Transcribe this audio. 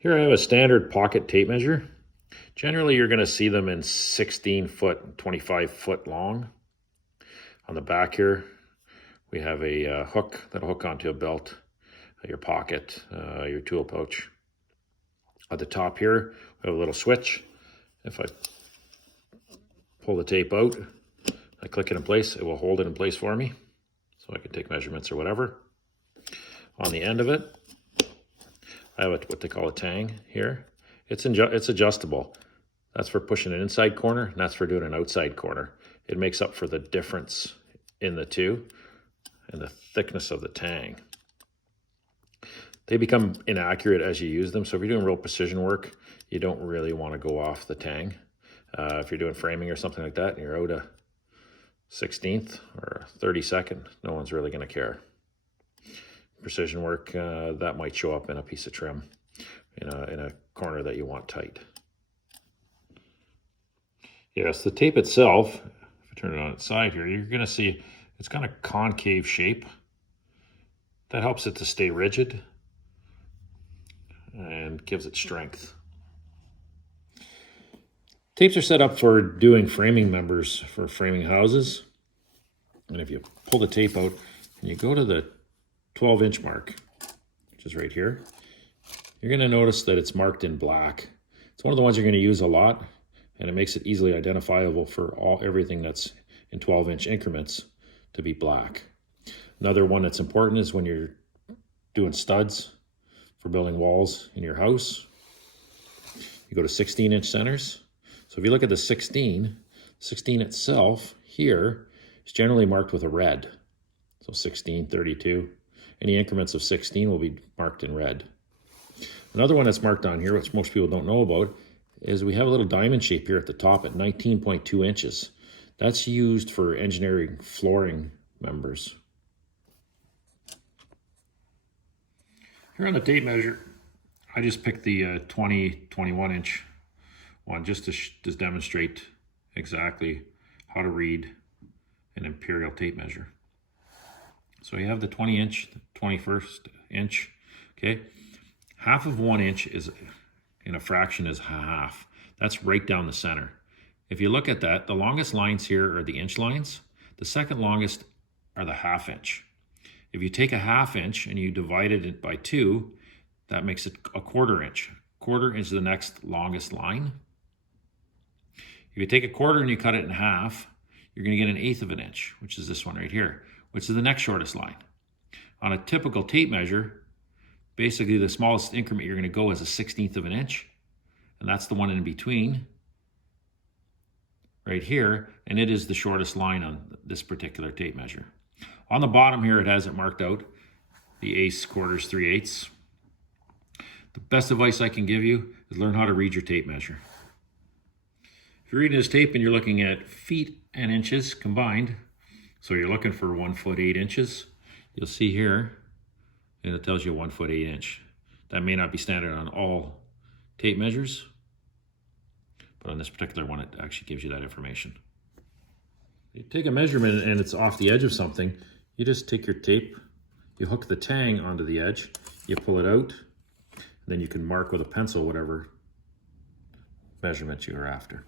Here I have a standard pocket tape measure. Generally, you're going to see them in 16 foot, 25 foot long. On the back here, we have a hook that'll hook onto a belt, your pocket, your tool pouch. At the top here, we have a little switch. If I pull the tape out, I click it in place, it will hold it in place for me, so I can take measurements or whatever. On the end of it, I have what they call a tang here. It's adjustable. That's for pushing an inside corner, and that's for doing an outside corner. It makes up for the difference in the two and the thickness of the tang. They become inaccurate as you use them, so if you're doing real precision work, you don't really want to go off the tang. If you're doing framing or something like that, and you're out a 16th or a 32nd, no one's really going to care. Precision work, that might show up in a piece of trim in a corner that you want tight. Yes, the tape itself, if I turn it on its side here, you're going to see it's got a concave shape. That helps it to stay rigid and gives it strength. Tapes are set up for doing framing members for framing houses. And if you pull the tape out and you go to the 12-inch mark, which is right here, you're going to notice that it's marked in black. It's one of the ones you're going to use a lot, and it makes it easily identifiable for everything that's in 12-inch increments to be black. Another one that's important is when you're doing studs for building walls in your house. You go to 16-inch centers. So if you look at the 16 itself here is generally marked with a red. So 16, 32. Any increments of 16 will be marked in red. Another one that's marked on here, which most people don't know about, is we have a little diamond shape here at the top at 19.2 inches. That's used for engineering flooring members. Here on the tape measure, I just picked the 21 inch one just to demonstrate exactly how to read an Imperial tape measure. So you have the 20 inch, the 21st inch, okay? Half of 1 inch is, in a fraction, is half. That's right down the center. If you look at that, the longest lines here are the inch lines. The second longest are the half inch. If you take a half inch and you divide it by 2, that makes it a quarter inch. Quarter is the next longest line. If you take a quarter and you cut it in half, you're going to get 1/8 of an inch, which is this one right here, which is the next shortest line. On a typical tape measure, basically the smallest increment you're going to go is a 1/16 of an inch, and that's the one in between right here, and it is the shortest line on this particular tape measure. On the bottom here, it has it marked out, the 1/8, quarters, 3/8. The best advice I can give you is learn how to read your tape measure. If you're reading this tape and you're looking at feet and inches combined, so you're looking for 1 foot 8 inches, you'll see here, and it tells you 1 foot 8 inch. That may not be standard on all tape measures, but on this particular one, it actually gives you that information. You take a measurement and it's off the edge of something, you just take your tape, you hook the tang onto the edge, you pull it out, and then you can mark with a pencil whatever measurement you're after.